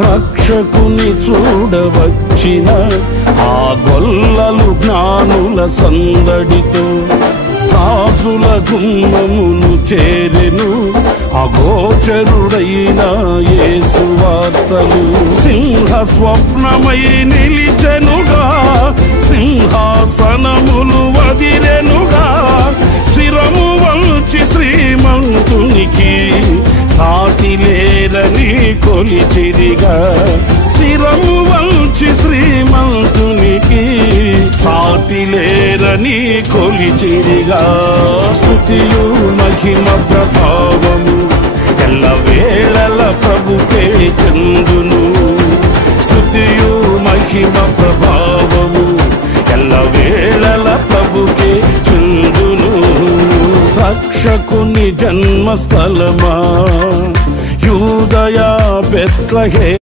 రక్షకుని చూడవచ్చిన ఆ గొల్లలు జ్ఞానుల సందడితో రాజుల గుమ్మమును చేరెను అగోచరుడైన యేసు వార్తలు. సింహ స్వప్నమై నిలిచెనుగా, సింహాసనములు వదిలెనుగా, శిరము వంచి శ్రీమంతునికి సాటి లేరని కొలిచిరిగా. శిరము వంచి శ్రీమంతునికి సాటి లేరని కొలిచిరిగా. స్తుతియు మహిమ ప్రభావము ఎల్లవేళల ప్రభుకే చెందును. స్తుతియు మహిమ ప్రభావము ఎల్లవేళల ప్రభుకే చెందును. రక్షకుని జన్మస్థలమా యూదయ బెత్లెహేము,